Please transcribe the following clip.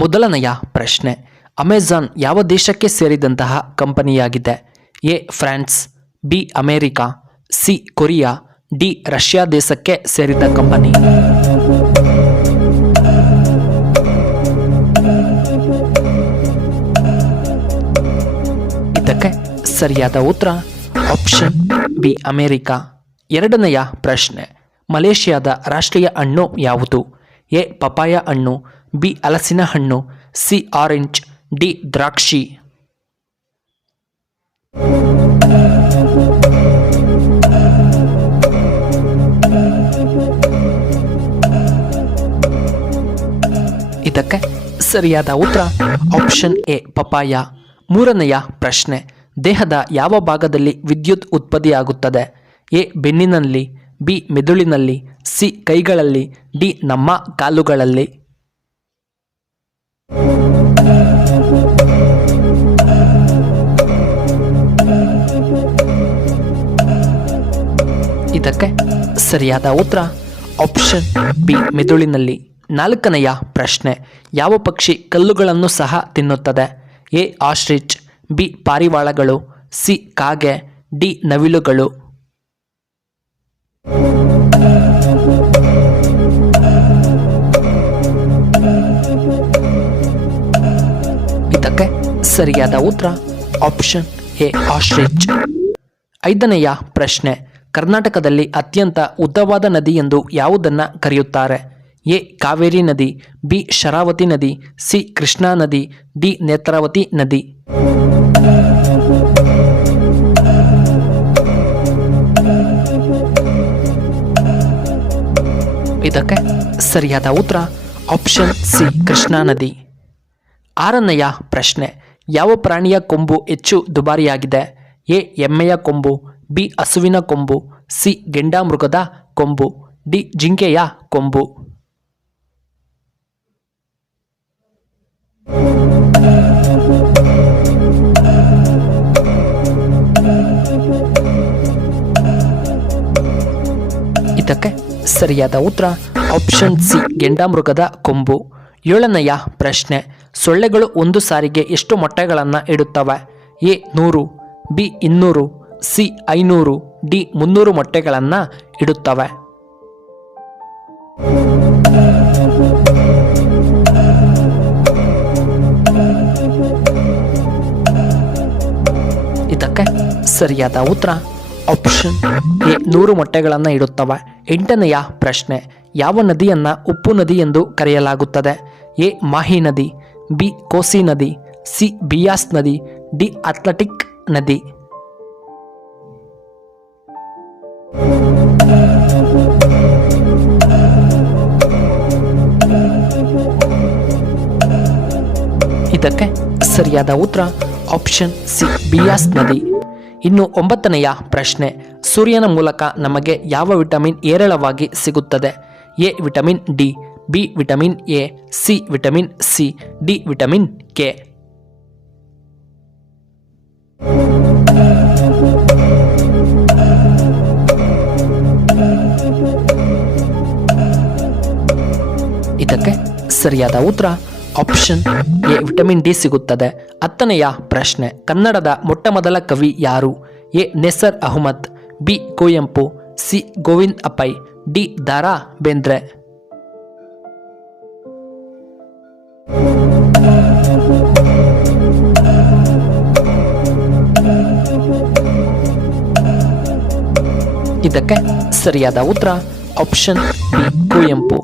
ಮೊದಲನೆಯ ಪ್ರಶ್ನೆ, ಅಮೆಜಾನ್ ಯಾವ ದೇಶಕ್ಕೆ ಸೇರಿದಂತಹ ಕಂಪನಿಯಾಗಿದೆ? A France, B America, C Korea, D Russia ದೇಶಕ್ಕೆ ಸೇರಿದ ಕಂಪನಿ. ಇದಕ್ಕೆ ಸರಿಯಾದ ಉತ್ತರ ಆಪ್ಷನ್ ಬಿ ಅಮೆರಿಕಾ. ಎರಡನೆಯ ಪ್ರಶ್ನೆ, ಮಲೇಷ್ಯಾದ ರಾಷ್ಟ್ರೀಯ ಹಣ್ಣು ಯಾವುದು? ಎ ಪಪಾಯ ಹಣ್ಣು, ಬಿ ಹಲಸಿನ ಹಣ್ಣು, ಸಿ ಆರೆಂಜ್, ಡಿ ದ್ರಾಕ್ಷಿ. ಇದಕ್ಕೆ ಸರಿಯಾದ ಉತ್ತರ ಆಪ್ಷನ್ ಎ ಪಪಾಯ. ಮೂರನೆಯ ಪ್ರಶ್ನೆ, ದೇಹದ ಯಾವ ಭಾಗದಲ್ಲಿ ವಿದ್ಯುತ್ ಉತ್ಪತ್ತಿಯಾಗುತ್ತದೆ? ಎ ಬೆನ್ನಿನಲ್ಲಿ, ಬಿ ಮೆದುಳಿನಲ್ಲಿ, ಸಿ ಕೈಗಳಲ್ಲಿ, ಡಿ ನಮ್ಮ ಕಾಲುಗಳಲ್ಲಿ. ಇದಕ್ಕೆ ಸರಿಯಾದ ಉತ್ತರ ಆಪ್ಷನ್ ಬಿ ಮೆದುಳಿನಲ್ಲಿ. ನಾಲ್ಕನೆಯ ಪ್ರಶ್ನೆ, ಯಾವ ಪಕ್ಷಿ ಕಲ್ಲುಗಳನ್ನು ಸಹ ತಿನ್ನುತ್ತದೆ? ಎ ಆಸ್ಟ್ರಿಚ್, ಬಿ ಪಾರಿವಾಳಗಳು, ಸಿ ಕಾಗೆ, ಡಿ ನವಿಲುಗಳು. ಇದಕ್ಕೆ ಸರಿಯಾದ ಉತ್ತರ ಆಪ್ಷನ್ ಎ ಆಸ್ಟ್ರಿಚ್. ಐದನೆಯ ಪ್ರಶ್ನೆ, ಕರ್ನಾಟಕದಲ್ಲಿ ಅತ್ಯಂತ ಉದ್ದವಾದ ನದಿ ಎಂದು ಯಾವುದನ್ನು ಕರೆಯುತ್ತಾರೆ? ಎ ಕಾವೇರಿ ನದಿ, ಬಿ ಶರಾವತಿ ನದಿ, ಸಿ ಕೃಷ್ಣಾ ನದಿ, ಡಿ ನೇತ್ರಾವತಿ ನದಿ. ಇದಕ್ಕೆ ಸರಿಯಾದ ಉತ್ತರ ಆಪ್ಷನ್ ಸಿ ಕೃಷ್ಣಾ ನದಿ. ಆರನೆಯ ಪ್ರಶ್ನೆ, ಯಾವ ಪ್ರಾಣಿಯ ಕೊಂಬು ಹೆಚ್ಚು ದುಬಾರಿಯಾಗಿದೆ? ಎ ಎಮ್ಮೆಯ ಕೊಂಬು, ಬಿ ಹಸುವಿನ ಕೊಂಬು, ಸಿ ಗೆಂಡಾಮೃಗದ ಕೊಂಬು, ಡಿ ಜಿಂಕೆಯ ಕೊಂಬು. ಇದಕ್ಕೆ ಸರಿಯಾದ ಉತ್ತರ ಆಪ್ಷನ್ ಸಿ ಗೆಂಡಾಮೃಗದ ಕೊಂಬು. ಏಳನೆಯ ಪ್ರಶ್ನೆ, ಸೊಳ್ಳೆಗಳು ಒಂದು ಸಾರಿಗೆ ಎಷ್ಟು ಮೊಟ್ಟೆಗಳನ್ನು ಇಡುತ್ತವೆ? ಎ 100, ಬಿ 200, ಸಿ 500, ಡಿ 300 ಮೊಟ್ಟೆಗಳನ್ನು ಇಡುತ್ತವೆ. ಇದಕ್ಕೆ ಸರಿಯಾದ ಉತ್ತರ ಆಪ್ಷನ್ ಎ 100 ಮೊಟ್ಟೆಗಳನ್ನು ಇಡುತ್ತವೆ. ಎಂಟನೆಯ ಪ್ರಶ್ನೆ, ಯಾವ ನದಿಯನ್ನು ಉಪ್ಪು ನದಿ ಎಂದು ಕರೆಯಲಾಗುತ್ತದೆ? ಎ ಮಾಹಿ ನದಿ, ಬಿ ಕೋಸಿ ನದಿ, ಸಿ ಬಿಯಾಸ್ ನದಿ, ಡಿ ಅಟ್ಲಾಂಟಿಕ್ ನದಿ. ಇದಕ್ಕೆ ಸರಿಯಾದ ಉತ್ತರ ಆಪ್ಷನ್ ಸಿ ಬಿಯಾಸ್ ನದಿ. ಇನ್ನು ಒಂಬತ್ತನೆಯ ಪ್ರಶ್ನೆ, ಸೂರ್ಯನ ಮೂಲಕ ನಮಗೆ ಯಾವ ವಿಟಮಿನ್ ಹೇರಳವಾಗಿ ಸಿಗುತ್ತದೆ? A vitamin D, B vitamin A, C vitamin C, D vitamin K. ಇದಕ್ಕೆ ಸರಿಯಾದ ಉತ್ತರ ಆಪ್ಷನ್ ಎ ವಿಟಮಿನ್ ಡಿ ಸಿಗುತ್ತದೆ. ಹತ್ತನೆಯ ಪ್ರಶ್ನೆ, ಕನ್ನಡದ ಮೊಟ್ಟಮೊದಲ ಕವಿ ಯಾರು? A Nisar Ahmed, B Kuvempu, C Govind Pai, D Dara Bendre. ಇದಕ್ಕೆ ಸರಿಯಾದ ಉತ್ತರ ಆಪ್ಷನ್ ಬಿ ಕುವೆಂಪು.